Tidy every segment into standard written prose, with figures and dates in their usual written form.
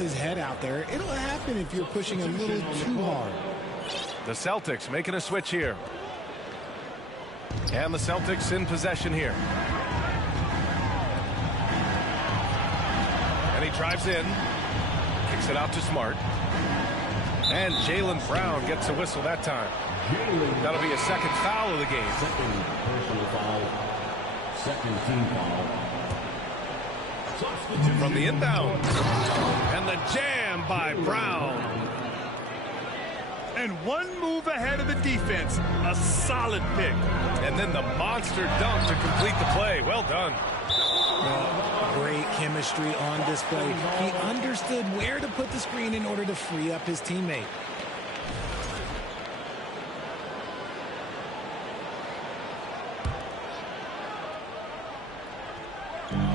his head out there. It'll happen if you're pushing a little too hard. The Celtics making a switch here. And the Celtics in possession here. And he drives in. Kicks it out to Smart. And Jaylen Brown gets a whistle that time. That'll be a second foul of the game. Second personal foul. Second team foul. From the inbound. And the jam by Brown. And one move ahead of the defense. A solid pick. And then the monster dunk to complete the play. Well done. Well, great chemistry on display. He understood where to put the screen in order to free up his teammate.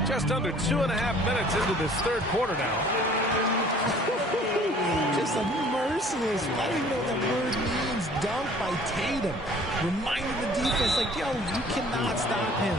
Just under 2.5 minutes into this third quarter now. Just a merciless, I don't even know what that word means, dunk by Tatum. Reminding the defense, like, yo, you cannot stop him.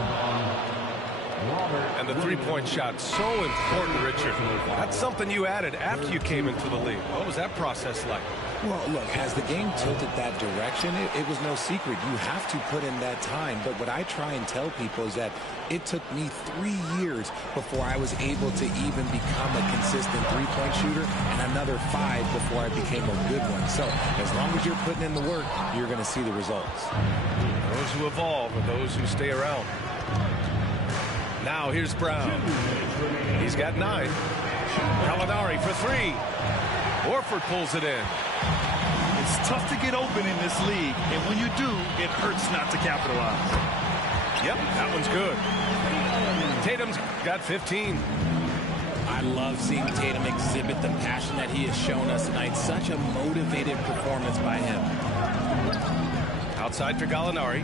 And the three-point shot, so important, Richard. That's something you added after you came into the league. What was that process like? Well, look, as the game tilted that direction, it was no secret. You have to put in that time. But what I try and tell people is that it took me 3 years before I was able to even become a consistent three-point shooter, and another 5 before I became a good one. So as long as you're putting in the work, you're going to see the results. Those who evolve are those who stay around. Now here's Brown. He's got 9. Gallinari for 3. Horford pulls it in. It's tough to get open in this league, and when you do, it hurts not to capitalize. Yep, that one's good. Tatum's got 15. I love seeing Tatum exhibit the passion that he has shown us tonight. Such a motivated performance by him. Outside for Gallinari.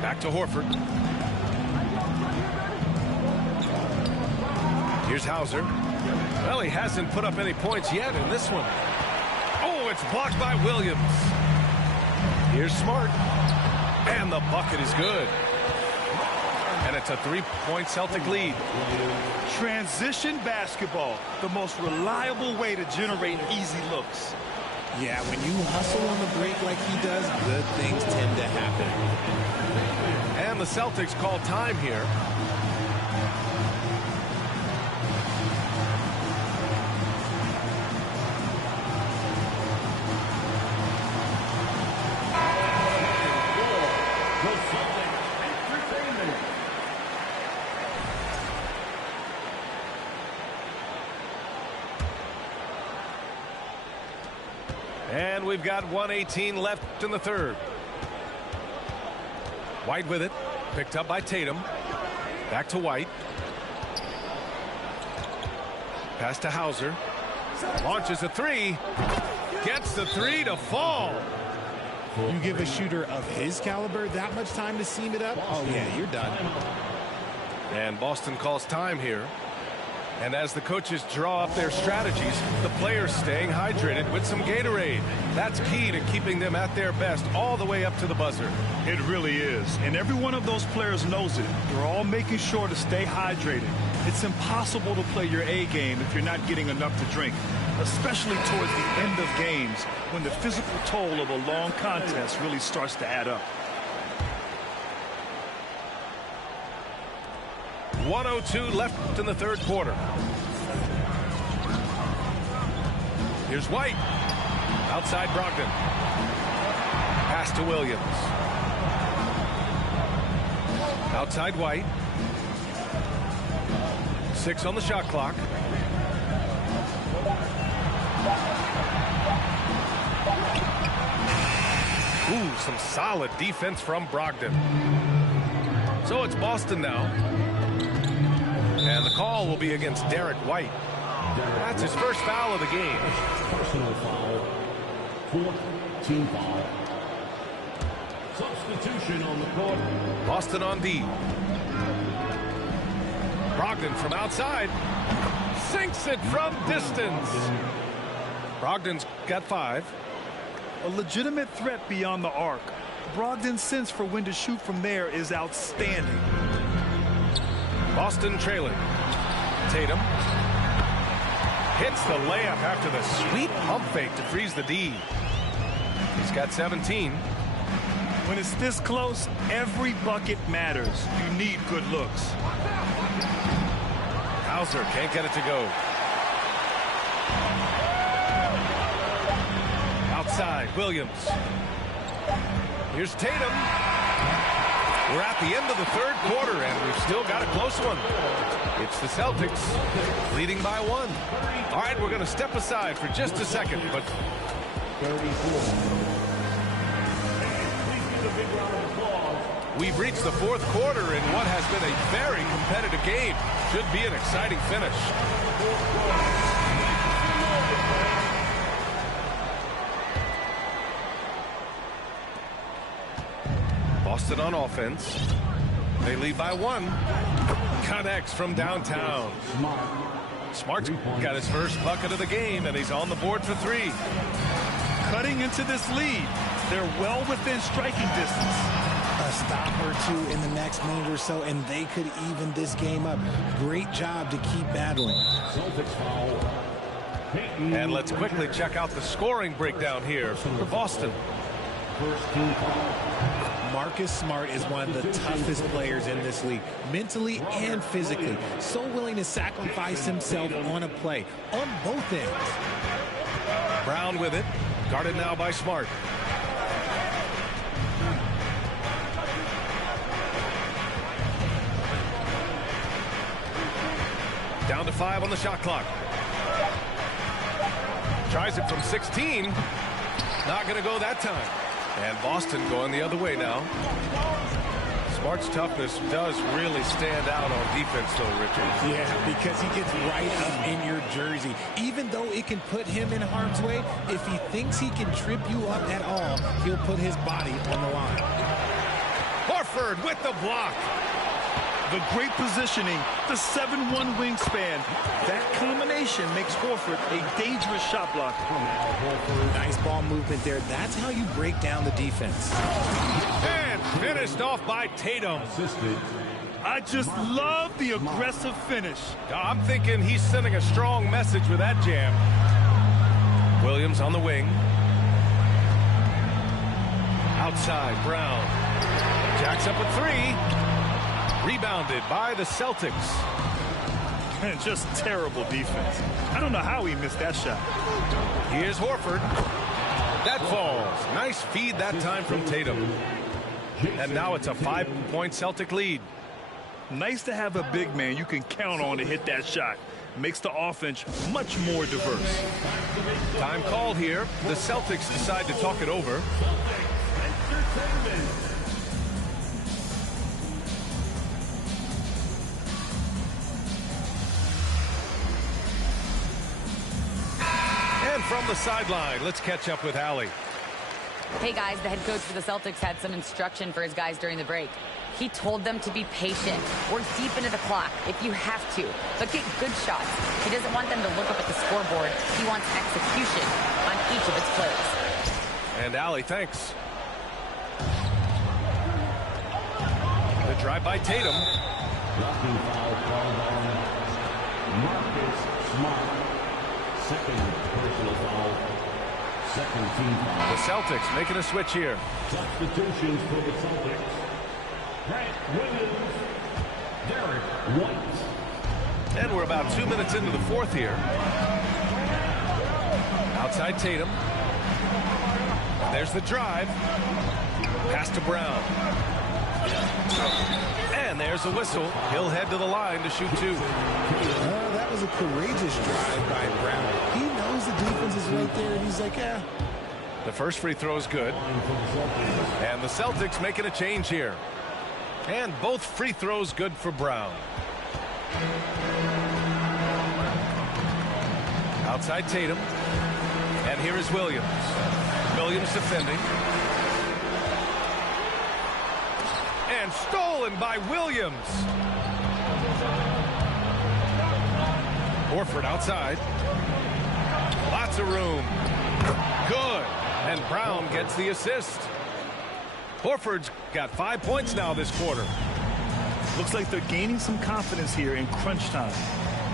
Back to Horford. Here's Hauser. Well, he hasn't put up any points yet in this one. Oh, it's blocked by Williams. Here's Smart. And the bucket is good. And it's a 3-point Celtic lead. Transition basketball, the most reliable way to generate easy looks. Yeah, when you hustle on the break like he does, good things tend to happen. And the Celtics call time here. And we've got 1:18 left in the third. White with it. Picked up by Tatum. Back to White. Pass to Hauser. Launches a 3. Gets the 3 to fall. You give a shooter of his caliber that much time to seam it up? Oh, yeah, you're done. And Boston calls time here. And as the coaches draw up their strategies, the players staying hydrated with some Gatorade. That's key to keeping them at their best all the way up to the buzzer. It really is. And every one of those players knows it. They're all making sure to stay hydrated. It's impossible to play your A game if you're not getting enough to drink, especially towards the end of games when the physical toll of a long contest really starts to add up. 1:02 left in the third quarter. Here's White. Outside Brogdon. Pass to Williams. Outside White. 6 on the shot clock. Ooh, some solid defense from Brogdon. So it's Boston now. And the call will be against Derek White. That's his first foul of the game. Personal foul. Fourth team foul. Substitution on the court. Boston on D. Brogdon from outside. Sinks it from distance. Brogdon's got 5. A legitimate threat beyond the arc. Brogdon's sense for when to shoot from there is outstanding. Boston trailing. Tatum. Hits the layup after the sweet pump fake to freeze the D. He's got 17. When it's this close, every bucket matters. You need good looks. Hauser can't get it to go. Outside, Williams. Here's Tatum. We're at the end of the third quarter, and we've still got a close one. It's the Celtics leading by 1. All right, we're going to step aside for just a second, but we've reached the fourth quarter in what has been a very competitive game. Should be an exciting finish. Boston on offense. They lead by 1. Connects from downtown. Smart's got his first bucket of the game, and he's on the board for 3. Cutting into this lead. They're well within striking distance. A stop or two in the next minute or so, and they could even this game up. Great job to keep battling. And let's quickly check out the scoring breakdown here for Boston. Marcus Smart is one of the toughest players in this league, mentally and physically. So willing to sacrifice himself on a play, on both ends. Brown with it, guarded now by Smart. Down to 5 on the shot clock. Tries it from 16. Not going to go that time. And Boston going the other way now. Smart's toughness does really stand out on defense, though, Richard. Yeah, because he gets right up in your jersey. Even though it can put him in harm's way, if he thinks he can trip you up at all, he'll put his body on the line. Horford with the block. The great positioning, the 7'1" wingspan. That combination makes Horford a dangerous shot blocker. Nice ball movement there. That's how you break down the defense. And finished off by Tatum. I just love the aggressive finish. I'm thinking he's sending a strong message with that jam. Williams on the wing. Outside, Brown. Jacks up a 3. Rebounded by the Celtics. Man, just terrible defense. I don't know how he missed that shot. Here's Horford. That falls. Nice feed that time from Tatum. And now it's a 5-point Celtic lead. Nice to have a big man you can count on to hit that shot. Makes the offense much more diverse. Time called here. The Celtics decide to talk it over. From the sideline, let's catch up with Allie. Hey guys, the head coach for the Celtics had some instruction for his guys during the break. He told them to be patient, work deep into the clock if you have to, but get good shots. He doesn't want them to look up at the scoreboard. He wants execution on each of its plays. And Allie, thanks. The drive by Tatum. Blocking foul called on Marcus Smart. Second personal foul. Second team foul. The Celtics making a switch here. Substitutions for the Celtics. Grant Williams. Derek White. And we're about 2 minutes into the fourth here. Outside Tatum. There's the drive. Pass to Brown. And there's a whistle. He'll head to the line to shoot 2. That was a courageous drive by Brown. He knows the defense is right there, and he's like, yeah. The first free throw is good. And the Celtics making a change here. And both free throws good for Brown. Outside Tatum. And here is Williams. Williams defending. And stolen by Williams. Horford outside. Lots of room. Good. And Brown gets the assist. Horford's got 5 points now this quarter. Looks like they're gaining some confidence here in crunch time.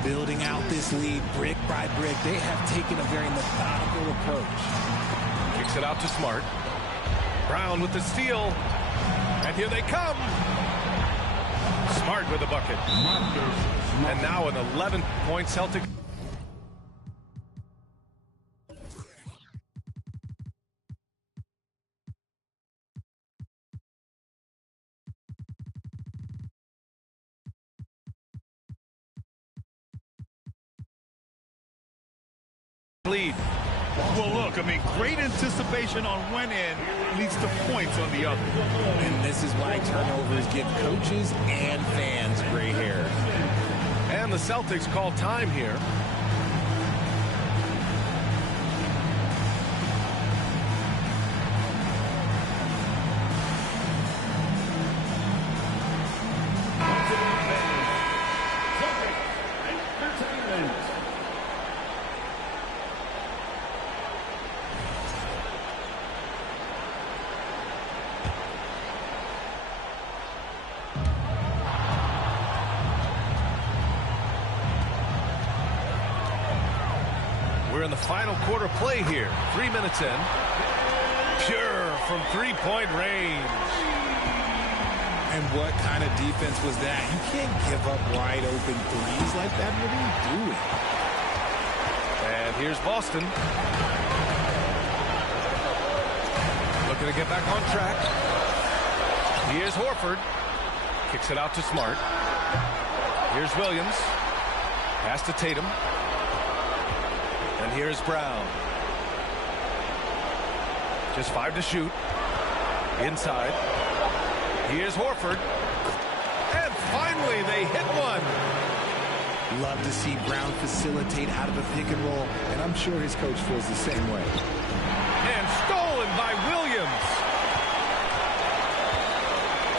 building out this lead brick by brick. They have taken a very methodical approach. Kicks it out to Smart. Brown with the steal. And here they come. Smart with the bucket. And now an 11-point Celtic. Lead. Well, look, I mean, great anticipation on one end leads to points on the other. And this is why turnovers give coaches and fans gray hair. And the Celtics call time here. We're in the final quarter play here. 3 minutes in. Pure from three-point range. And what kind of defense was that? You can't give up wide open threes like that. What are you doing? And here's Boston. Looking to get back on track. Here's Horford. Kicks it out to Smart. Here's Williams. Pass to Tatum. And here's Brown. Just 5 to shoot. Inside. Here's Horford. And finally they hit one. Love to see Brown facilitate out of a pick and roll, and I'm sure his coach feels the same way. And stolen by Williams.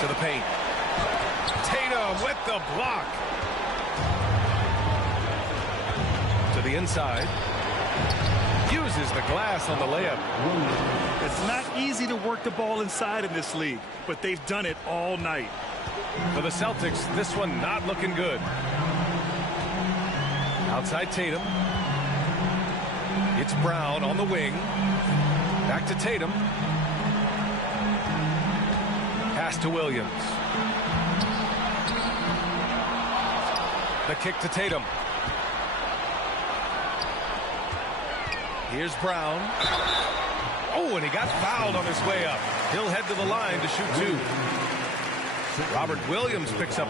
To the paint. Tatum with the block. To the inside. Uses the glass on the layup. It's not easy to work the ball inside in this league, but they've done it all night. For the Celtics, this one not looking good. Outside Tatum. It's Brown on the wing. Back to Tatum. Pass to Williams. The kick to Tatum. Here's Brown. Oh, and he got fouled on his way up. He'll head to the line to shoot 2. Robert Williams picks up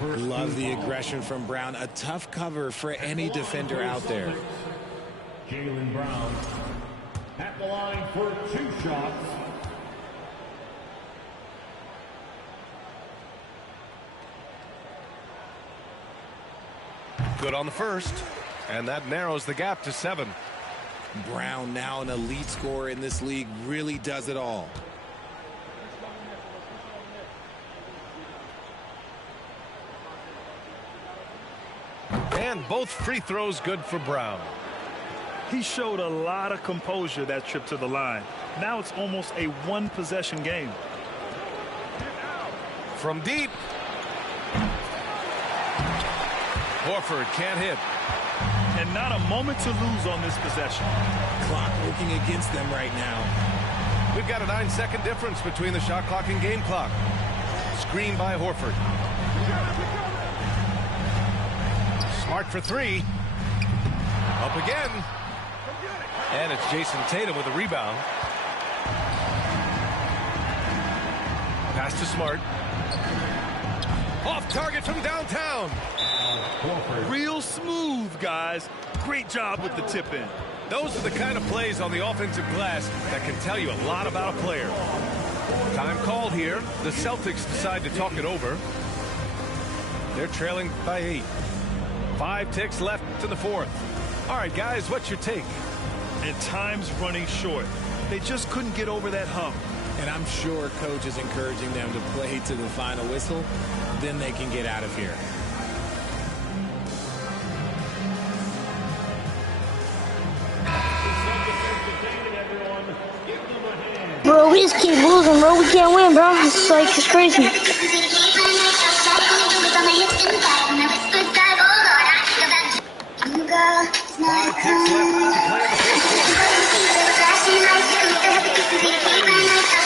1. Love the aggression from Brown. A tough cover for any defender out there. Jaylen Brown at the line for 2 shots. Good on the first, and that narrows the gap to 7. Brown, now an elite scorer in this league, really does it all. And both free throws good for Brown. He showed a lot of composure that trip to the line. Now it's almost a one-possession game. From deep. Horford can't hit. And not a moment to lose on this possession. Clock working against them right now. We've got a 9-second difference between the shot clock and game clock. Screen by Horford. Smart for 3. Up again. And it's Jason Tatum with a rebound. Pass to Smart. Off target from downtown. Real smooth, guys. Great job with the tip in. Those are the kind of plays on the offensive glass that can tell you a lot about a player. Time called here. The Celtics decide to talk it over. They're trailing by 8. 5 ticks left in the 4th. All right, guys, what's your take? And time's running short. They just couldn't get over that hump. And I'm sure coach is encouraging them to play to the final whistle. Then they can get out of here. Bro, we just keep losing, bro. We can't win, bro. It's like, it's crazy. 5 ticks left to play in the fourth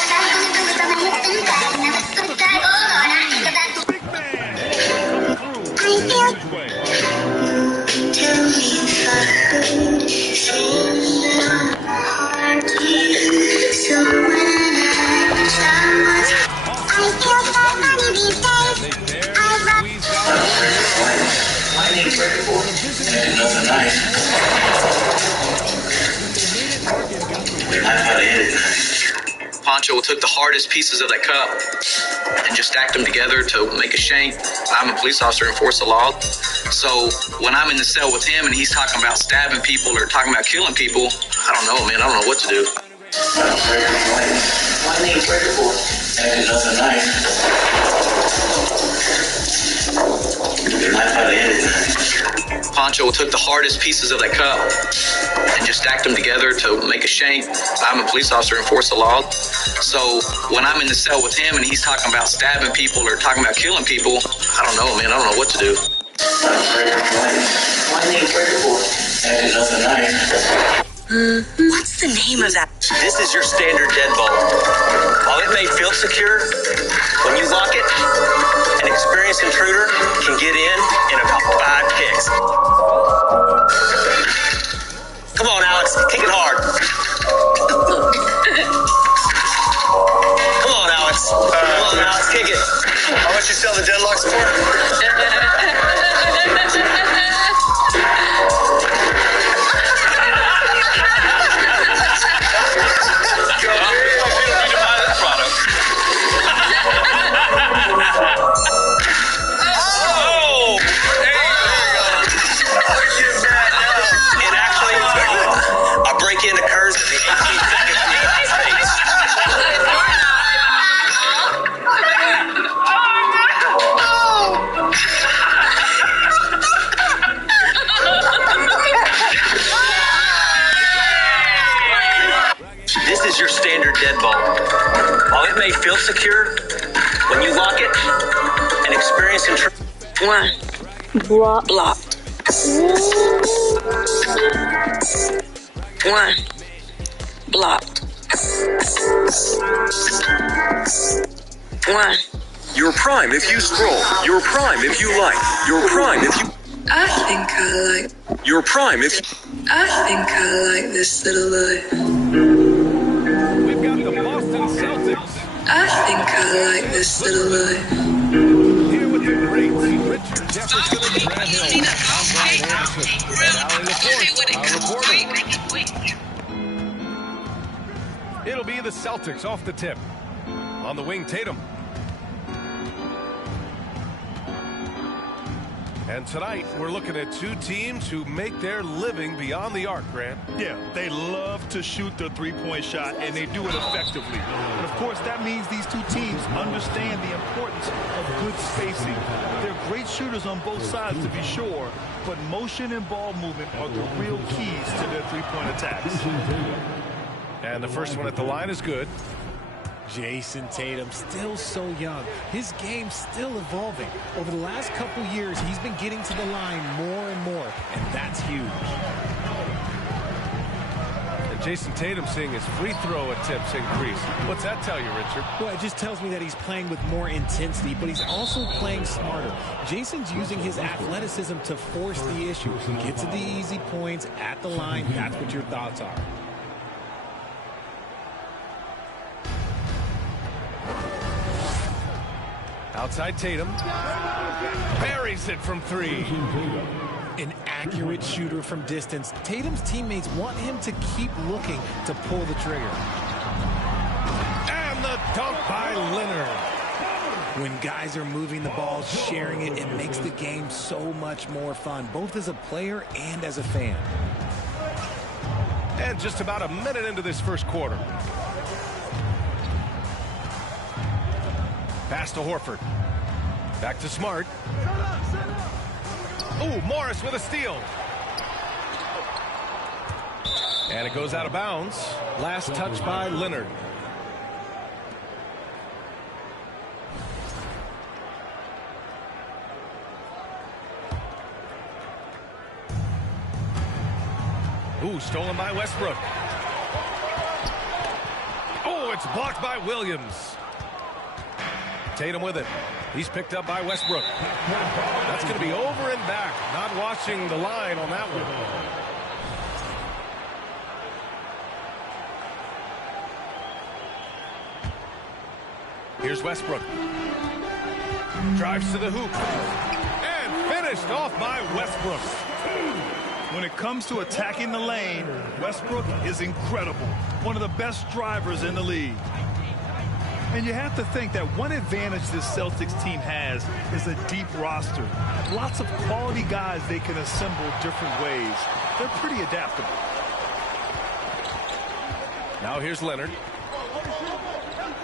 Pancho took the hardest pieces of that cup and just stacked them together to make a shank. I'm a police officer and enforce the law. So when I'm in the cell with him and he's talking about stabbing people or talking about killing people, I don't know, man. I don't know what to do. Pancho took the hardest pieces of that cup and just stacked them together to make a shank. I'm a police officer and enforce the law. So when I'm in the cell with him and he's talking about stabbing people or talking about killing people, I don't know, man. I don't know what to do. What's the name of that? This is your standard deadbolt. While it may feel secure, when you lock it, an experienced intruder can get in about 5 kicks. Come on, Alex, kick it hard. Come on, Alex. Kick it. How much you sell the deadlocks for? While it may feel secure, when you lock it, an experienced intruder. Blocked. 1. Blocked. 1. You're prime if you scroll. You're prime if you like. You're prime if you. I think I like. You're prime if. I think I like this little life. We've got the Boston Celtics. I think I like this little life. Here with the greats, Richard Jefferson and Brad Hill. I'm Brian Anderson. And Allie LaForce, our reporter. It'll be the Celtics off the tip. On the wing, Tatum. And tonight, we're looking at 2 teams who make their living beyond the arc, Grant. Yeah, they love to shoot the three-point shot, and they do it effectively. And, of course, that means these 2 teams understand the importance of good spacing. They're great shooters on both sides, to be sure, but motion and ball movement are the real keys to their three-point attacks. And the first one at the line is good. Jason Tatum, still so young. His game's still evolving. Over the last couple years, he's been getting to the line more and more, and that's huge. And Jason Tatum seeing his free throw attempts increase. What's that tell you, Richard? Well, it just tells me that he's playing with more intensity, but he's also playing smarter. Jason's using his athleticism to force the issue. Get to the easy points at the line. That's what your thoughts are. Outside Tatum. Buries it from 3. An accurate shooter from distance. Tatum's teammates want him to keep looking to pull the trigger. And the dunk by Leonard. When guys are moving the ball, sharing it, it makes the game so much more fun, both as a player and as a fan. And just about a minute into this first quarter. Pass to Horford. Back to Smart. Ooh, Morris with a steal. And it goes out of bounds. Last touch by Leonard. Ooh, stolen by Westbrook. Oh, it's blocked by Williams. Tatum with it. He's picked up by Westbrook. That's going to be over and back. Not watching the line on that one. Here's Westbrook. Drives to the hoop. And finished off by Westbrook. When it comes to attacking the lane, Westbrook is incredible. One of the best drivers in the league. And you have to think that one advantage this Celtics team has is a deep roster. Lots of quality guys they can assemble different ways. They're pretty adaptable. Now here's Leonard.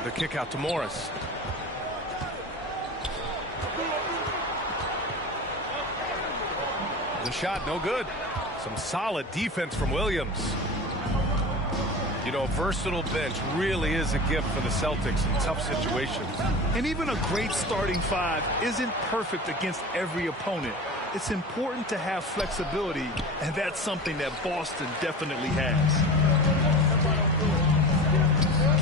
The kick out to Morris. The shot, no good. Some solid defense from Williams. You know, a versatile bench really is a gift for the Celtics in tough situations. And even a great starting five isn't perfect against every opponent. It's important to have flexibility, and that's something that Boston definitely has.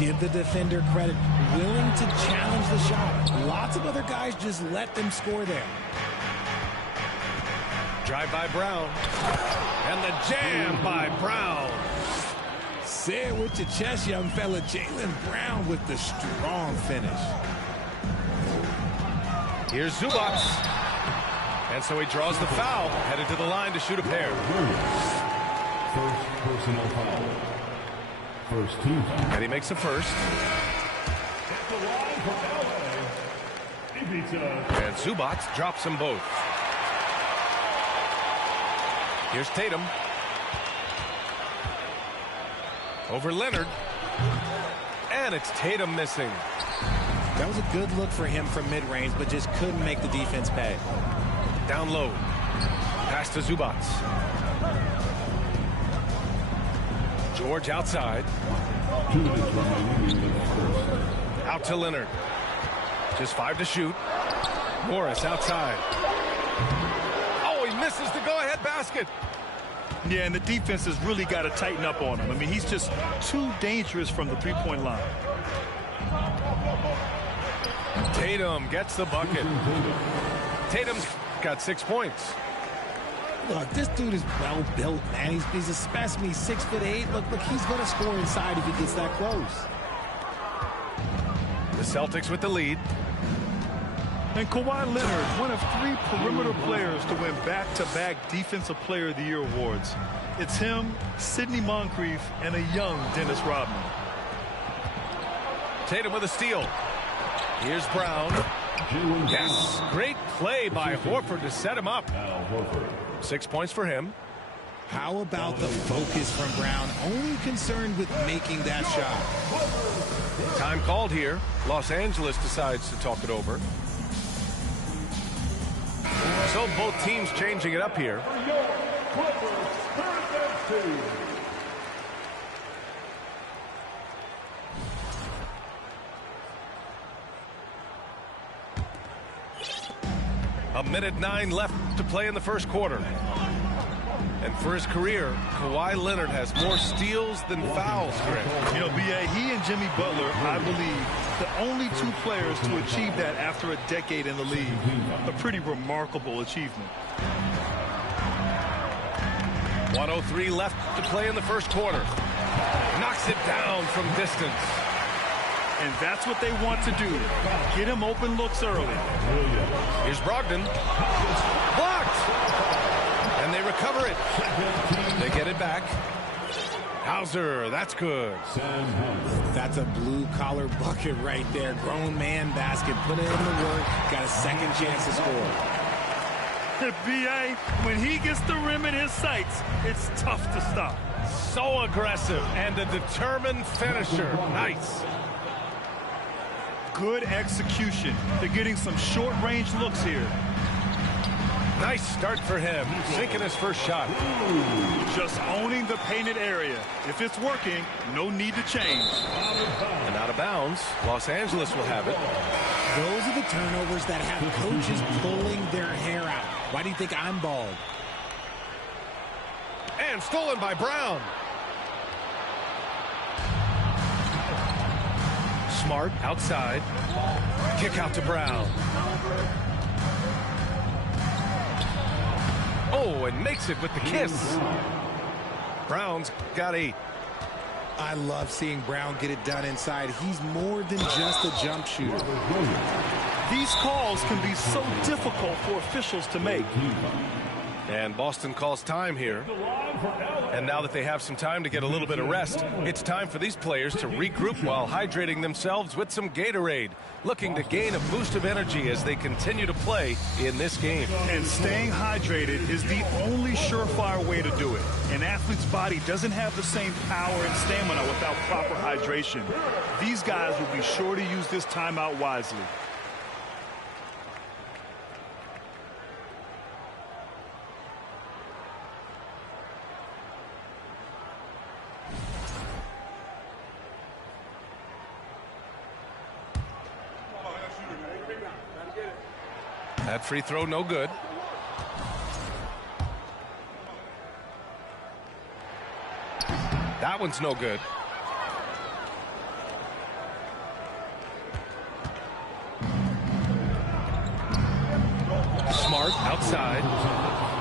Give the defender credit. Willing to challenge the shot. Lots of other guys just let them score there. Drive by Brown. And the jam by Brown. Say it with your chest, young fella. Jaylen Brown with the strong finish. Here's Zubac. And so he draws the foul. Headed to the line to shoot a pair. First personal foul. First team foul. And he makes the first. At the line for LA, Ivica. And Zubac drops them both. Here's Tatum. Over Leonard. And it's Tatum missing. That was a good look for him from mid-range, but just couldn't make the defense pay. Down low. Pass to Zubac. George outside. 2 minutes remaining in the first. Out to Leonard. Just 5 to shoot. Morris outside. Oh, he misses the go-ahead basket. Yeah, and the defense has really got to tighten up on him. I mean, he's just too dangerous from the three-point line. Tatum gets the bucket. Tatum's got 6 points. Look, this dude is well built, man. He's a specimen. He's 6'8". Look, he's going to score inside if he gets that close. The Celtics with the lead. And Kawhi Leonard, one of 3 perimeter players to win back-to-back Defensive Player of the Year awards. It's him, Sidney Moncrief, and a young Dennis Rodman. Tatum with a steal. Here's Brown. Yes, great play by Horford to set him up. 6 points for him. How about the focus from Brown? Only concerned with making that shot. Time called here. Los Angeles decides to talk it over. So both teams changing it up here. A minute 9 left to play in the first quarter. And for his career, Kawhi Leonard has more steals than fouls, Greg. You know, B.A., he and Jimmy Butler, I believe, the only 2 players to achieve that after a decade in the league. A pretty remarkable achievement. 1:03 left to play in the first quarter. Knocks it down from distance. And that's what they want to do. Get him open looks early. Here's Brogdon. Blocked! And they recover it. They get it back. Hauser, that's good. That's a blue-collar bucket right there. Grown man basket. Put in the work. Got a second chance to score. B.A., when he gets the rim in his sights, it's tough to stop. So aggressive and a determined finisher. Nice. Good execution. They're getting some short-range looks here. Nice start for him. Sinking his first shot. Just owning the painted area. If it's working, no need to change. And out of bounds, Los Angeles will have it. Those are the turnovers that have coaches pulling their hair out. Why do you think I'm bald? And stolen by Brown. Smart outside. Kick out to Brown. Oh, and makes it with the kiss. Brown's got 8. I love seeing Brown get it done inside. He's more than just a jump shooter. These calls can be so difficult for officials to make. And Boston calls time here. And now that they have some time to get a little bit of rest, it's time for these players to regroup while hydrating themselves with some Gatorade, looking to gain a boost of energy as they continue to play in this game. And staying hydrated is the only surefire way to do it. An athlete's body doesn't have the same power and stamina without proper hydration. These guys will be sure to use this timeout wisely. That free throw, no good. That one's no good. Smart outside.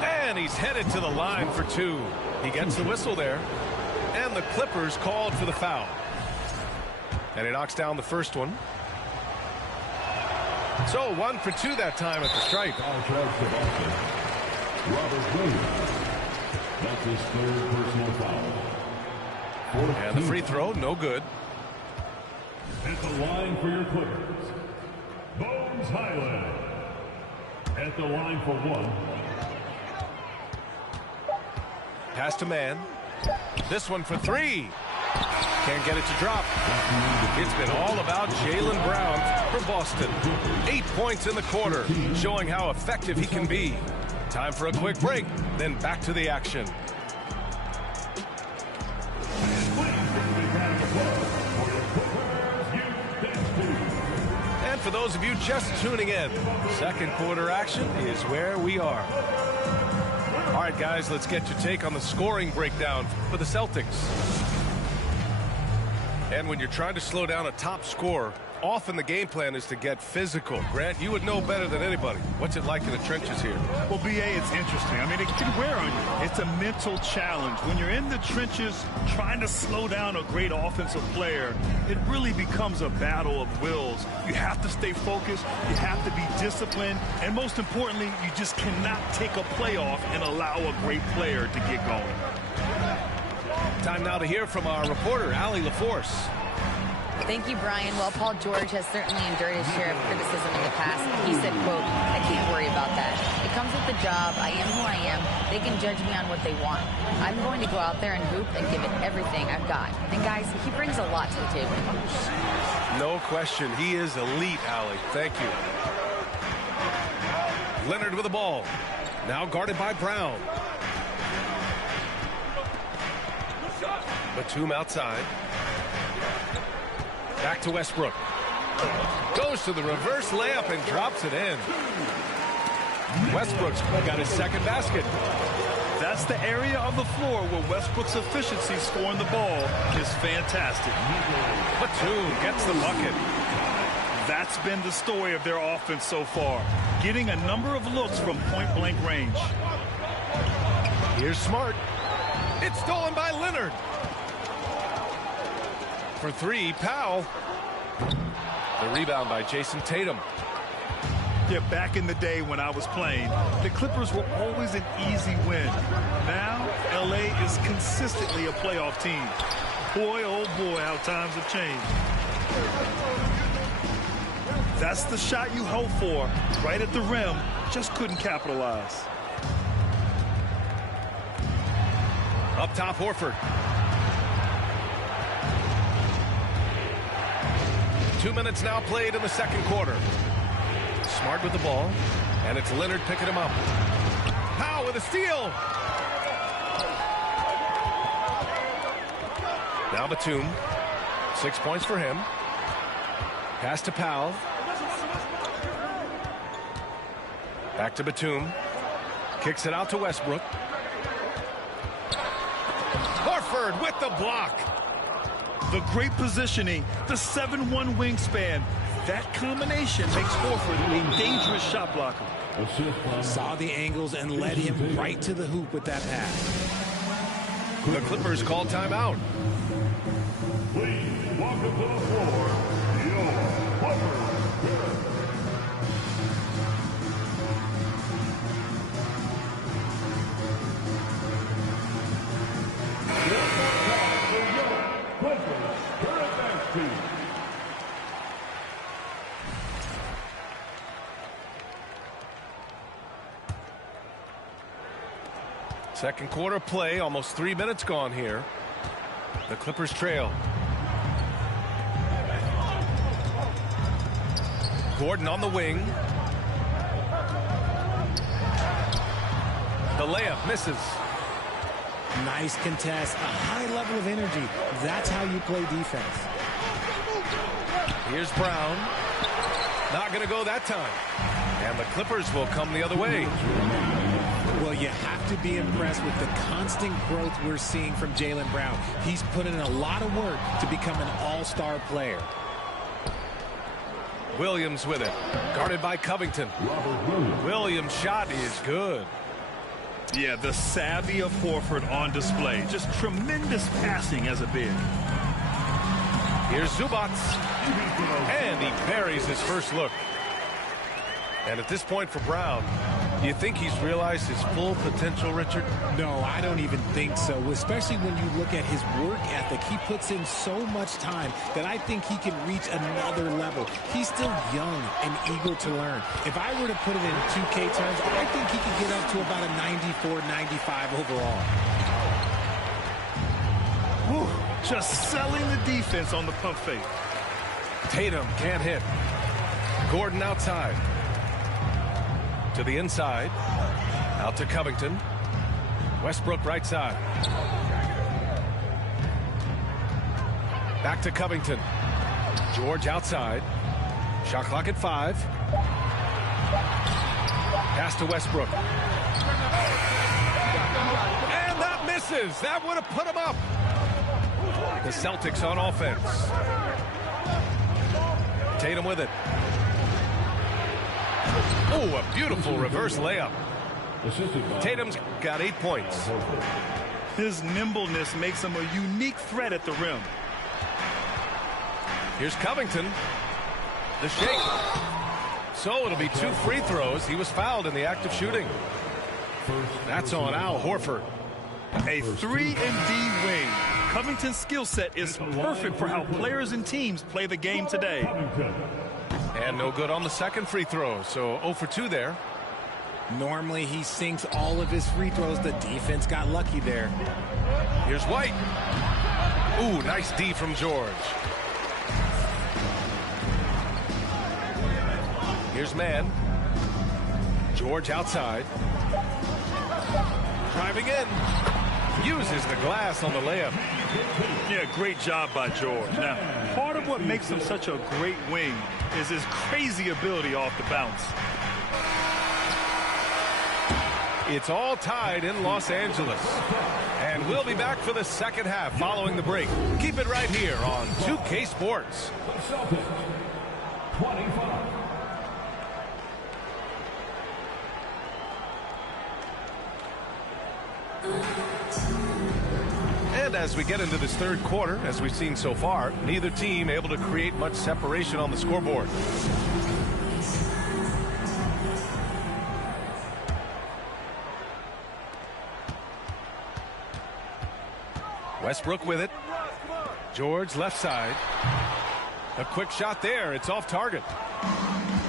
And he's headed to the line for 2. He gets the whistle there. And the Clippers called for the foul. And he knocks down the first one. So 1 for 2 that time at the stripe. Robert Williams. That's his 3rd personal foul. And the free throw, no good. At the line for your Clippers, Bones Hyland. At the line for 1. Pass to man. This one for 3. Can't get it to drop. It's been all about Jaylen Brown for Boston. 8 points in the quarter, showing how effective he can be. Time for a quick break, then back to the action. And for those of you just tuning in, second quarter action is where we are. All right, guys, let's get your take on the scoring breakdown for the Celtics. And when you're trying to slow down a top scorer, often the game plan is to get physical. Grant, you would know better than anybody. What's it like in the trenches here? Well, B.A., it's interesting. I mean, it can wear on you. It's a mental challenge. When you're in the trenches trying to slow down a great offensive player, it really becomes a battle of wills. You have to stay focused. You have to be disciplined. And most importantly, you just cannot take a play off and allow a great player to get going. Time now to hear from our reporter, Allie LaForce. Thank you, Brian. Well, Paul George has certainly endured his share of criticism in the past. He said, quote, "I can't worry about that. It comes with the job. I am who I am. They can judge me on what they want. I'm going to go out there and hoop and give it everything I've got." And guys, he brings a lot to the table. No question. He is elite, Allie. Thank you. Leonard with the ball. Now guarded by Brown. Batum outside. Back to Westbrook. Goes to the reverse layup and drops it in. Westbrook's got his second basket. That's the area of the floor where Westbrook's efficiency scoring the ball is fantastic. Batum gets the bucket. That's been the story of their offense so far, getting a number of looks from point-blank range. Here's Smart. It's stolen by Leonard. For 3, Powell. The rebound by Jason Tatum. Yeah, back in the day when I was playing, the Clippers were always an easy win. Now, L.A. is consistently a playoff team. Boy, oh boy, how times have changed. That's the shot you hope for. Right at the rim, just couldn't capitalize. Up top, Horford. 2 minutes now played in the second quarter. Smart with the ball, and it's Leonard picking him up. Powell with a steal. Now Batum. 6 points for him. Pass to Powell. Back to Batum. Kicks it out to Westbrook. Horford with the block. The great positioning, the 7'1" wingspan. That combination makes Horford a dangerous shot blocker. Saw the angles and led him right to the hoop with that pass. The Clippers call timeout. Please welcome to the floor, your Clippers. Second quarter play, almost 3 minutes gone here. The Clippers trail. Gordon on the wing. The layup misses. Nice contest, a high level of energy. That's how you play defense. Here's Brown. Not going to go that time. And the Clippers will come the other way. Well, you have to be impressed with the constant growth we're seeing from Jaylen Brown. He's put in a lot of work to become an all-star player. Williams with it. Guarded by Covington. Williams' shot is good. Yeah, the savvy of Horford on display. Just tremendous passing as a big. Here's Zubac. And he buries his first look. And at this point for Brown, do you think he's realized his full potential, Richard? No, I don't even think so, especially when you look at his work ethic. He puts in so much time that I think he can reach another level. He's still young and eager to learn. If I were to put it in 2K terms, I think he could get up to about a 94, 95 overall. Whew, just selling the defense on the pump fake. Tatum can't hit. Gordon outside. To the inside. Out to Covington. Westbrook right side. Back to Covington. George outside. Shot clock at 5. Pass to Westbrook. And that misses. That would have put him up. The Celtics on offense. Tatum with it. Oh, a beautiful reverse layup. Tatum's got 8 points. His nimbleness makes him a unique threat at the rim. Here's Covington. The shake. So it'll be 2 free throws. He was fouled in the act of shooting. That's on Al Horford. A 3-and-D wing. Covington's skill set is perfect for how players and teams play the game today. And no good on the second free throw, so 0 for 2 there. Normally he sinks all of his free throws. The defense got lucky there. Here's White. Ooh, nice D from George. Here's Mann. George outside. Driving in. Uses the glass on the layup. Yeah, great job by George. Now, part of what makes him such a great wing is his crazy ability off the bounce. It's all tied in Los Angeles. And we'll be back for the second half following the break. Keep it right here on 2K Sports. 25. And as we get into this third quarter, as we've seen so far, neither team able to create much separation on the scoreboard. Westbrook with it. George left side. A quick shot there. It's off target.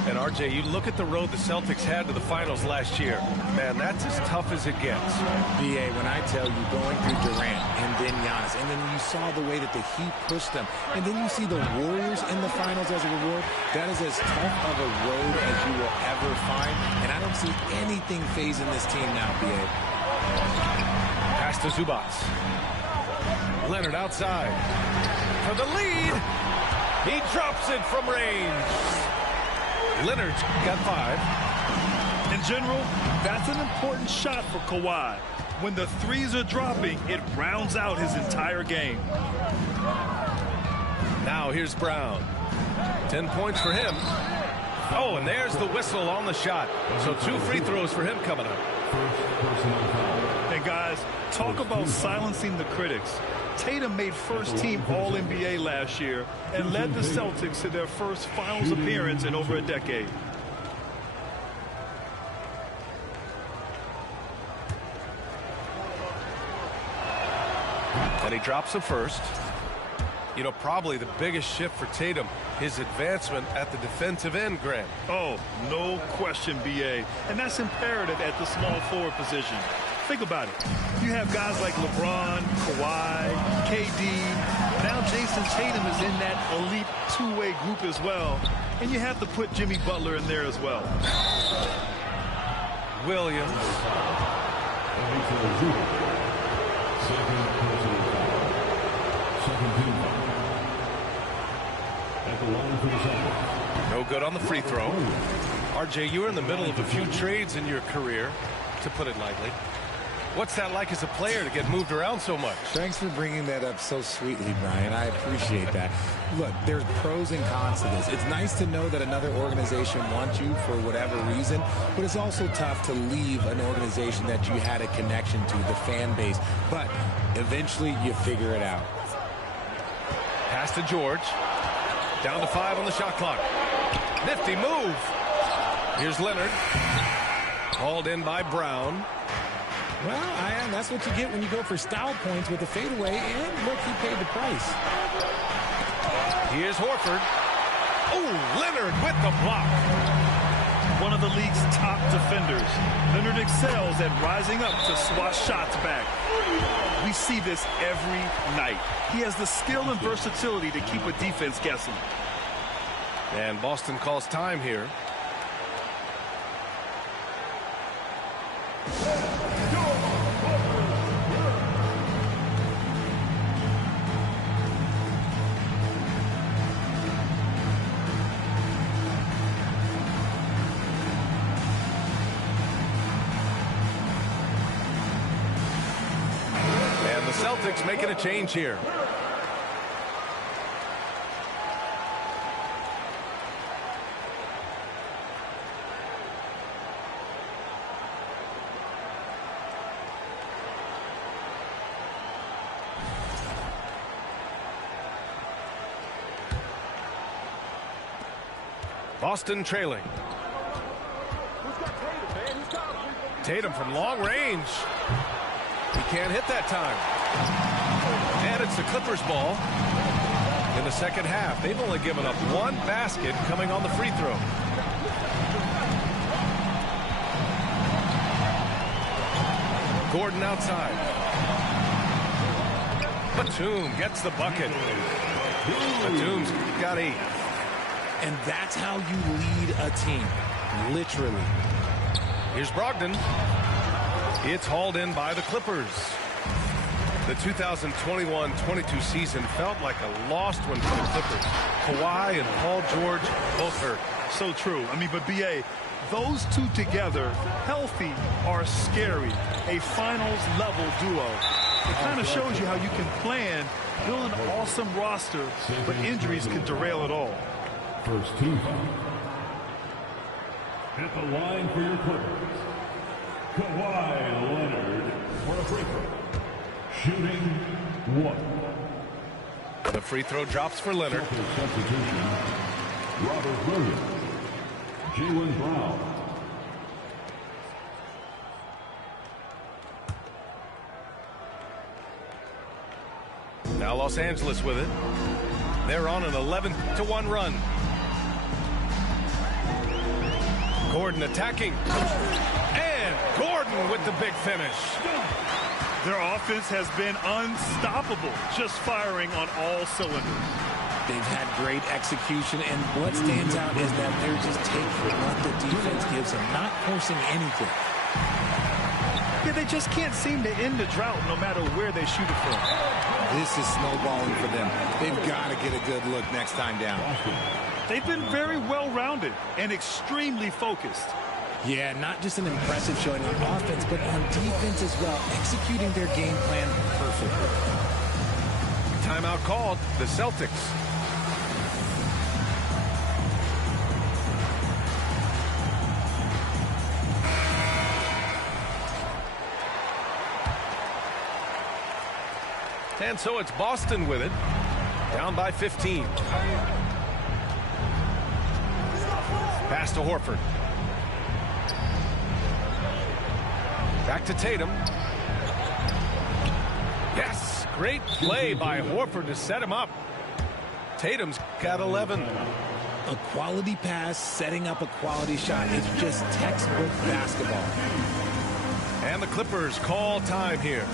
And RJ, you look at the road the Celtics had to the finals last year. Man, that's as tough as it gets. BA, when I tell you going through Durant and then Giannis, and then you saw the way that the Heat pushed them, and then you see the Warriors in the finals as a reward, that is as tough of a road as you will ever find. And I don't see anything phasing this team now, BA. Pass to Zubac. Leonard outside. For the lead. He drops it from range. Leonard's got 5. In general, that's an important shot for Kawhi. When the threes are dropping, it rounds out his entire game. Now here's Brown. 10 points for him. Oh, and there's the whistle on the shot. So 2 free throws for him coming up. And guys, talk about silencing the critics. Tatum made first-team All-NBA last year and led the Celtics to their first finals appearance in over a decade. And he drops the first. You know, probably the biggest shift for Tatum, his advancement at the defensive end, Grant. Oh, no question, B.A. And that's imperative at the small forward position. Think about it. You have guys like LeBron, Kawhi, KD. Now Jason Tatum is in that elite two-way group as well. And you have to put Jimmy Butler in there as well. Williams. No good on the free throw. RJ, you were in the middle of a few trades in your career, to put it lightly. What's that like as a player to get moved around so much? Thanks for bringing that up so sweetly, Brian. I appreciate that. Look, there's pros and cons to this. It's nice to know that another organization wants you for whatever reason, but it's also tough to leave an organization that you had a connection to, the fan base. But eventually you figure it out. Pass to George. Down to 5 on the shot clock. Nifty move. Here's Leonard. Hauled in by Brown. Well, that's what you get when you go for style points with a fadeaway, and look, he paid the price. Here's Horford. Oh, Leonard with the block. One of the league's top defenders. Leonard excels at rising up to swat shots back. We see this every night. He has the skill and versatility to keep a defense guessing. And Boston calls time here. Celtics making a change here. Boston trailing. Tatum from long range. He can't hit that time. And it's the Clippers' ball in the second half. They've only given up 1 basket coming on the free throw. Gordon outside. Batum gets the bucket. Batum's got 8. And that's how you lead a team, literally. Here's Brogdon. It's hauled in by the Clippers. The 2021-22 season felt like a lost one for the Clippers. Kawhi and Paul George both hurt. So true. I mean, but B.A., those two together, healthy, are scary. A finals-level duo. It kind of shows you how you can plan, build an awesome roster, but injuries can derail it all. First team. At the line for your Clippers, Kawhi Leonard for a free throw. Shooting 1. The free throw drops for Leonard. Substitution. Robert Williams. Jaylen Brown. Now Los Angeles with it. They're on an 11-1 run. Gordon attacking. And Gordon with the big finish. Their offense has been unstoppable, just firing on all cylinders. They've had great execution, and what stands out is that they're just taking what the defense gives them, not forcing anything. Yeah, they just can't seem to end the drought no matter where they shoot it from. This is snowballing for them. They've got to get a good look next time down. They've been very well-rounded and extremely focused. Yeah, not just an impressive showing on offense, but on defense as well, executing their game plan perfectly. Timeout called, the Celtics. And so it's Boston with it, down by 15. Pass to Horford. Back to Tatum. Yes, great play by Horford to set him up. Tatum's got 11. A quality pass, setting up a quality shot. It's just textbook basketball. And the Clippers call time here.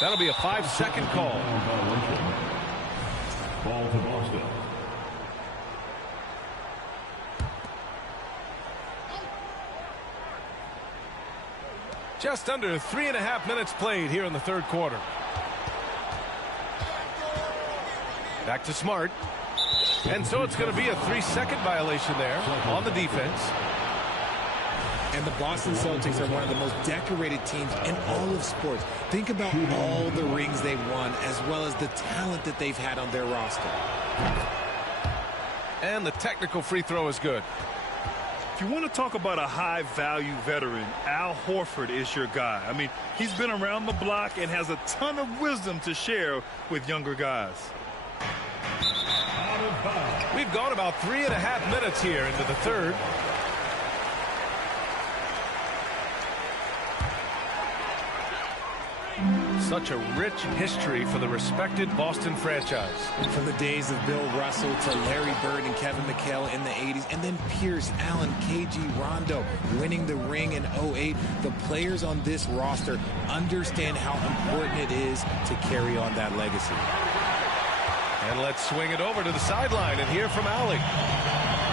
That'll be a 5-second call. Ball to Boston. Just under 3.5 minutes played here in the third quarter. Back to Smart. And so it's going to be a 3-second violation there on the defense. And the Boston Celtics are one of the most decorated teams in all of sports. Think about all the rings they've won, as well as the talent that they've had on their roster. And the technical free throw is good. If you want to talk about a high-value veteran, Al Horford is your guy. I mean, he's been around the block and has a ton of wisdom to share with younger guys. We've gone about 3.5 minutes here into the third. Such a rich history for the respected Boston franchise. From the days of Bill Russell to Larry Bird and Kevin McHale in the 80s, and then Pierce, Allen, KG, Rondo winning the ring in 08. The players on this roster understand how important it is to carry on that legacy. And let's swing it over to the sideline and hear from Allie.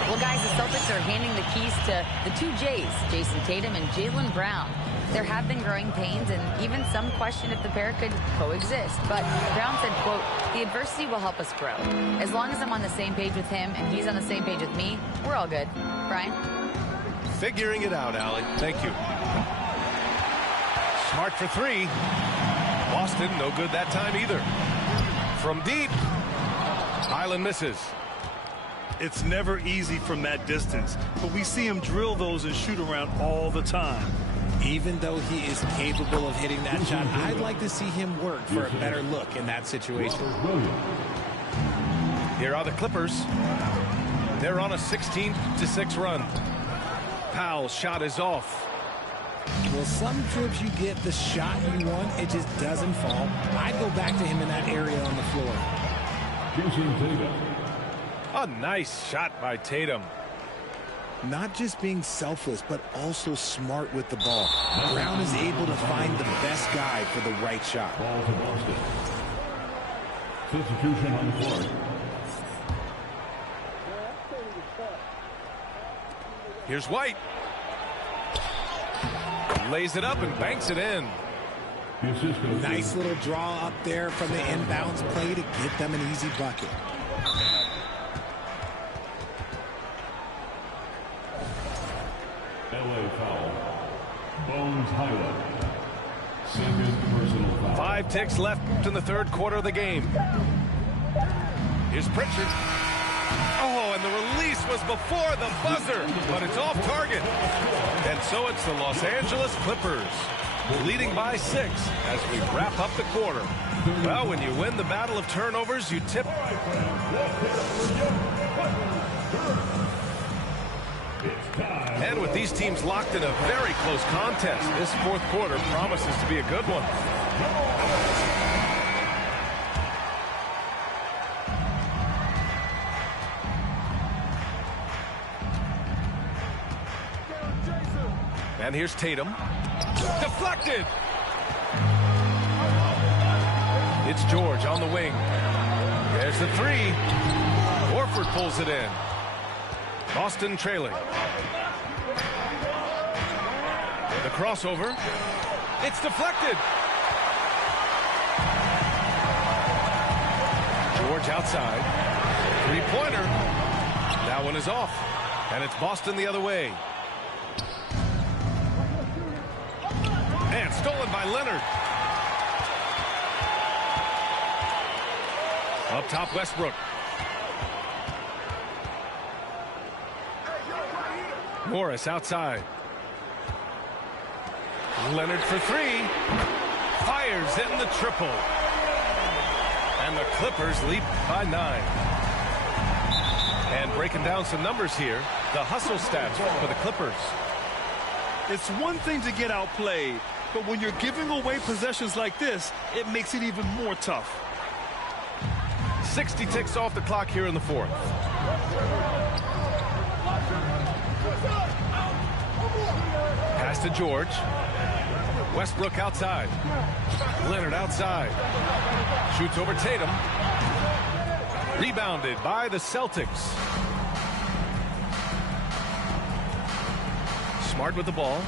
Well, guys, the Celtics are handing the keys to the two J's, Jason Tatum and Jaylen Brown. There have been growing pains and even some question if the pair could coexist. But Brown said, quote, "The adversity will help us grow. As long as I'm on the same page with him and he's on the same page with me, we're all good." Brian? Figuring it out, Allie. Thank you. Smart for three. Boston, no good that time either. From deep, Highland misses. It's never easy from that distance, but we see him drill those and shoot around all the time. Even though he is capable of hitting that shot, I'd like to see him work for a better look in that situation. Here are the Clippers. They're on a 16-6 run. Powell's shot is off. Well, some trips you get the shot you want, it just doesn't fall. I'd go back to him in that area on the floor. A nice shot by Tatum. Not just being selfless, but also smart with the ball. Brown is able to find the best guy for the right shot. Ball to Boston. Substitution on the floor. Here's White. Lays it up and banks it in. Nice little draw up there from the inbounds play to get them an easy bucket. LA foul. Bones Highland. Second personal foul. 5 ticks left in the third quarter of the game. Here's Pritchard. Oh, and the release was before the buzzer, but it's off target. And so it's the Los Angeles Clippers leading by 6 as we wrap up the quarter. Well, when you win the battle of turnovers, you tip. And with these teams locked in a very close contest, this fourth quarter promises to be a good one. And here's Tatum. Deflected! It's George on the wing. There's the 3. Horford pulls it in. Boston trailing. The crossover. It's deflected. George outside. 3-pointer. That one is off. And it's Boston the other way. And stolen by Leonard. Up top, Westbrook. Morris outside. Leonard for 3. Fires in the triple. And the Clippers leap by 9. And breaking down some numbers here, the hustle stats for the Clippers. It's one thing to get outplayed, but when you're giving away possessions like this, it makes it even more tough. 60 ticks off the clock here in the fourth. Pass to George. Westbrook outside. Leonard outside. Shoots over Tatum. Rebounded by the Celtics. Smart with the ball.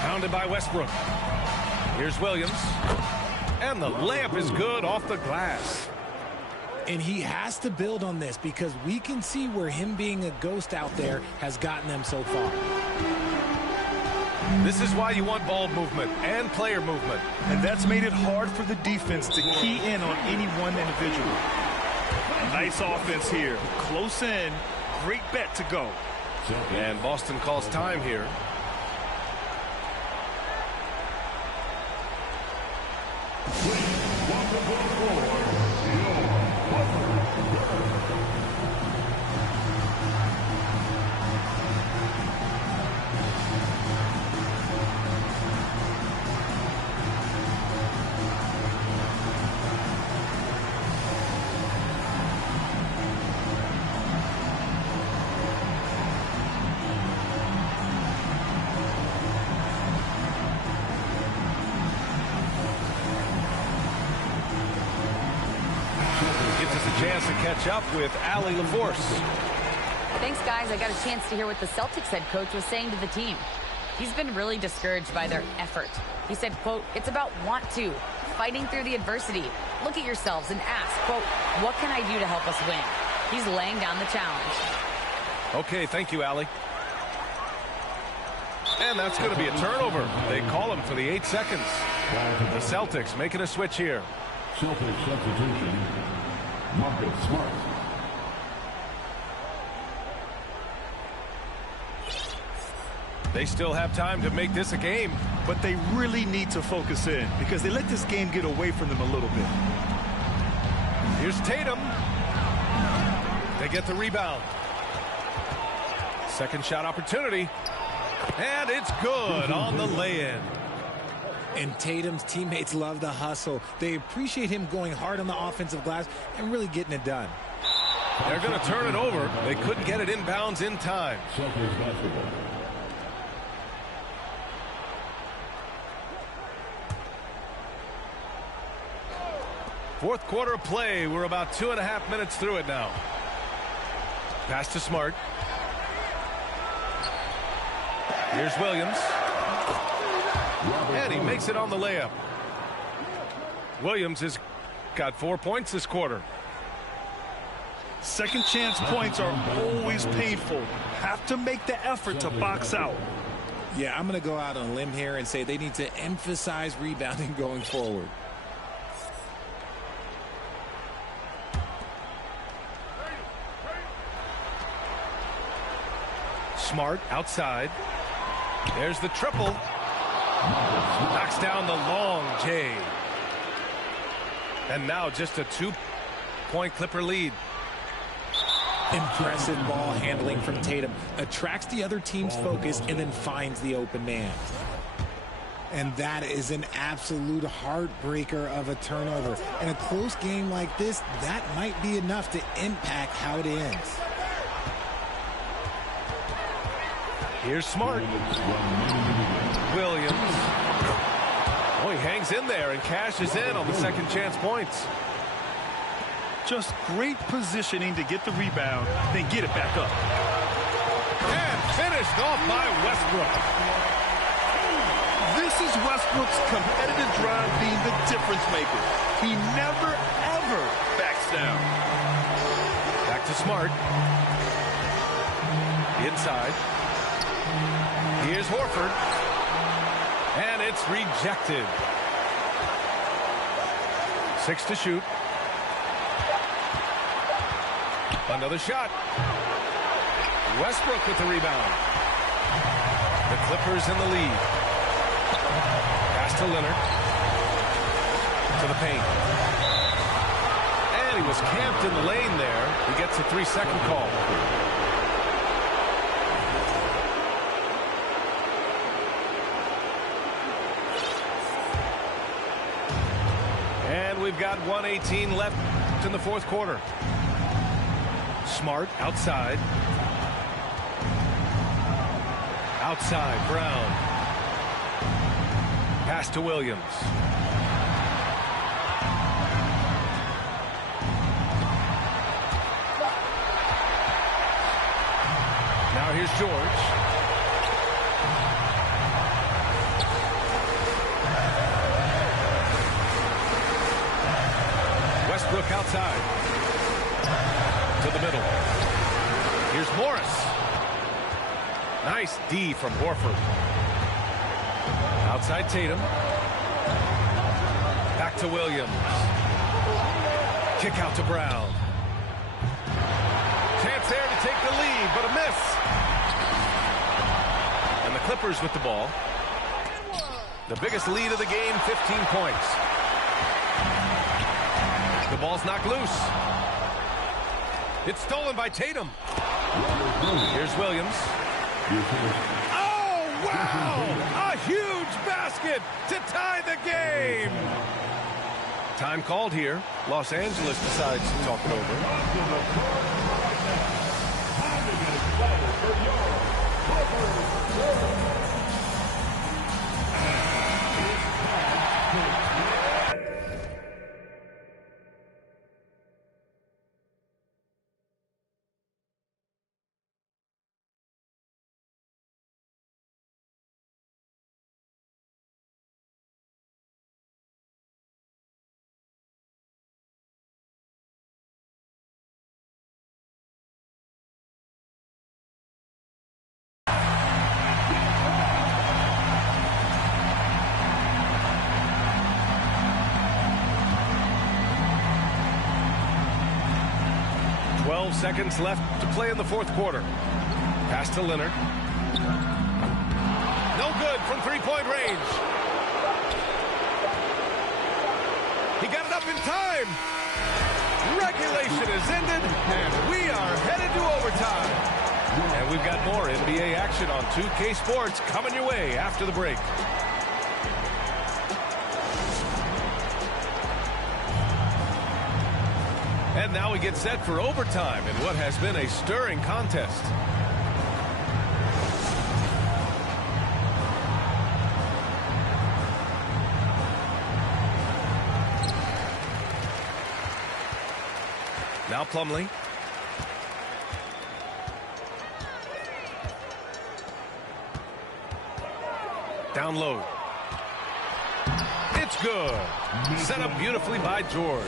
Pounded by Westbrook. Here's Williams. And the layup is good off the glass. And he has to build on this because we can see where him being a ghost out there has gotten them so far. This is why you want ball movement and player movement. And that's made it hard for the defense to key in on any one individual. Nice offense here. Close in. Great bet to go. And Boston calls time here. Chance to catch up with Allie LaForce. Thanks, guys. I got a chance to hear what the Celtics head coach was saying to the team. He's been really discouraged by their effort. He said, quote, "It's about want to, fighting through the adversity. Look at yourselves and ask, quote, what can I do to help us win?" He's laying down the challenge. Okay, thank you, Allie. And that's going to be a turnover. They call him for the 8 seconds. The Celtics making a switch here. Celtics substitution. Marcus Smart. They still have time to make this a game. But they really need to focus in because they let this game get away from them a little bit. Here's Tatum. They get the rebound. Second shot opportunity. And it's good on the lay-in. And Tatum's teammates love the hustle. They appreciate him going hard on the offensive glass and really getting it done. They're going to turn it over. They couldn't get it inbounds in time. Celtics basketball. Fourth quarter of play. We're about 2.5 minutes through it now. Pass to Smart. Here's Williams. And he makes it on the layup. Williams has got 4 points this quarter. Second chance points are always painful. Have to make the effort to box out. Yeah, I'm going to go out on a limb here and say they need to emphasize rebounding going forward. Smart outside. There's the triple. Knocks down the long J. And now just a 2-point Clipper lead. Impressive ball handling from Tatum. Attracts the other team's focus and then finds the open man. And that is an absolute heartbreaker of a turnover. In a close game like this, that might be enough to impact how it ends. Here's Smart. Williams. Oh, he hangs in there and cashes in on the second chance points. Just great positioning to get the rebound, then get it back up. And finished off by Westbrook. This is Westbrook's competitive drive being the difference maker. He never, ever backs down. Back to Smart. Inside. Here's Horford. And it's rejected. 6 to shoot. Another shot. Westbrook with the rebound. The Clippers in the lead. Pass to Leonard. To the paint. And he was camped in the lane there. He gets a 3-second call. And we've got 1:18 left in the fourth quarter. Smart outside. Outside, Brown. Pass to Williams. Now here's George. Westbrook outside. To the middle. Here's Morris. Nice D from Horford. Outside Tatum. Back to Williams. Kick out to Brown. Chance there to take the lead, but a miss. And the Clippers with the ball. The biggest lead of the game, 15 points. The ball's knocked loose. It's stolen by Tatum. Here's Williams. Oh, wow! A huge basket to tie the game. Time called here. Los Angeles decides to talk it over. Seconds left to play in the fourth quarter. Pass to Leonard. No good from three-point range. He got it up in time. Regulation is ended, and we are headed to overtime. And we've got more NBA action on 2K Sports coming your way after the break. And now we get set for overtime in what has been a stirring contest. Now Plumlee. Down low. It's good. Set up beautifully by George.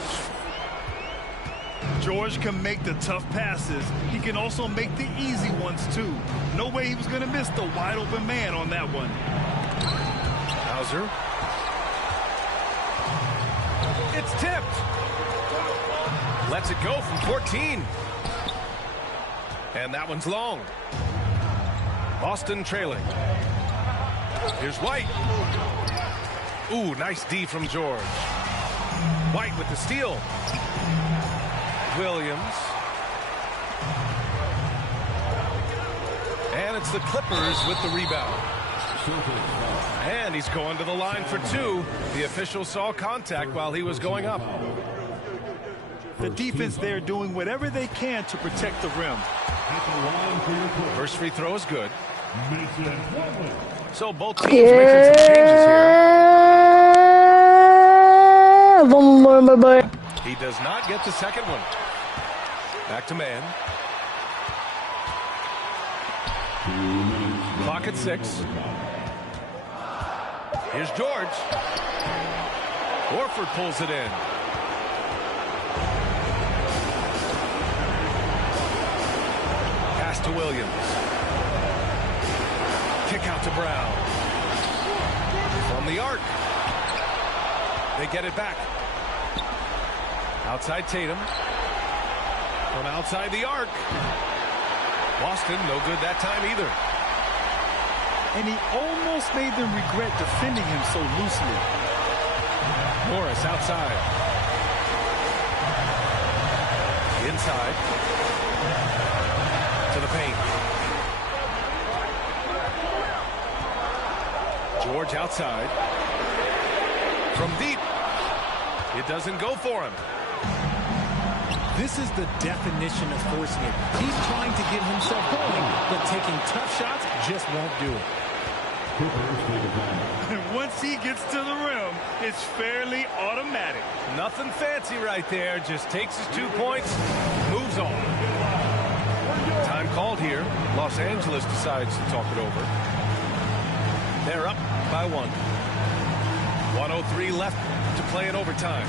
George can make the tough passes. He can also make the easy ones, too. No way he was going to miss the wide-open man on that one. Hauser. It's tipped. Lets it go from 14. And that one's long. Boston trailing. Here's White. Ooh, nice D from George. White with the steal. Williams. And it's the Clippers with the rebound. And he's going to the line for two. The official saw contact while he was going up. The defense there doing whatever they can to protect the rim. First free throw is good. So both teams making some changes here. One more, my boy. He does not get the second one. Back to man. Clock at 6. Here's George. Horford pulls it in. Pass to Williams. Kick out to Brown. From the arc. They get it back. Outside Tatum. From outside the arc. Boston, no good that time either. And he almost made them regret defending him so loosely. Morris outside. Inside. To the paint. George outside. From deep. It doesn't go for him. This is the definition of forcing it. He's trying to get himself going, but taking tough shots just won't do it. And once he gets to the rim, it's fairly automatic. Nothing fancy right there. Just takes his 2 points, moves on. Time called here. Los Angeles decides to talk it over. They're up by 1. 1:03 left to play in overtime.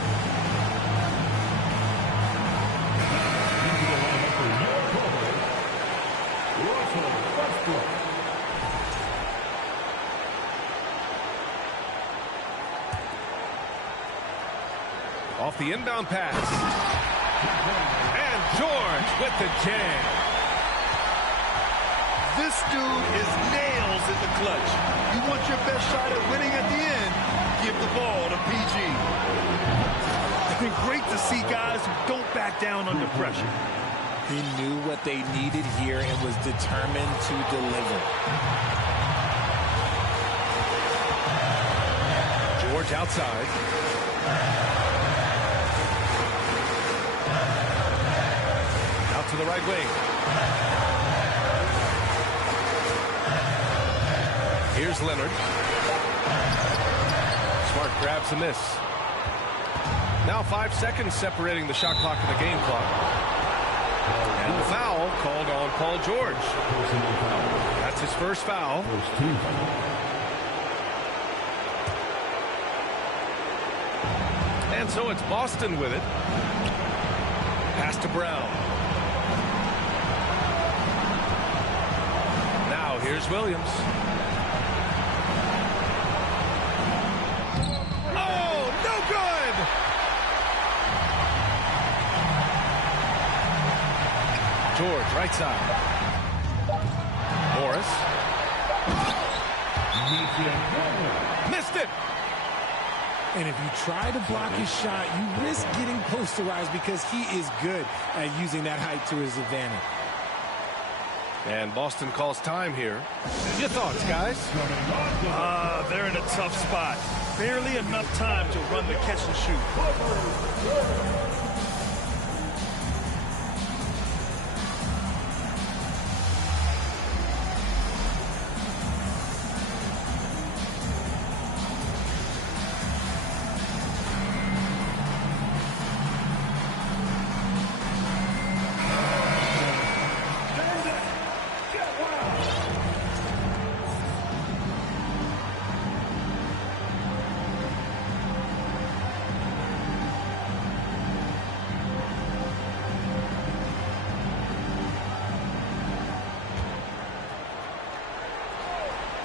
Off the inbound pass. And George with the jam. This dude is nails in the clutch. You want your best shot at winning at the end, give the ball to PG. It's been great to see guys who don't back down under pressure. He knew what they needed here and was determined to deliver. George outside. Out to the right wing. Here's Leonard. Smart grabs a miss. Now 5 seconds separating the shot clock and the game clock. And the foul called on Paul George. That's his first foul. And so it's Boston with it. Pass to Brown. Now here's Williams. Oh, no good! George, right side. Morris. Missed it! And if you try to block his shot, you risk getting posterized because he is good at using that height to his advantage. And Boston calls time here. Your thoughts, guys? They're in a tough spot. Barely enough time to run the catch and shoot.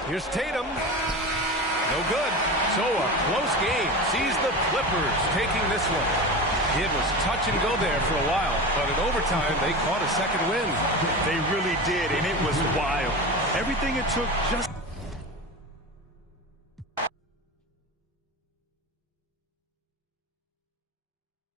Here's Tatum. No good. So a close game sees the Clippers taking this one. It was touch and go there for a while, but in overtime, they caught a second win. They really did, and it was wild. Everything it took just...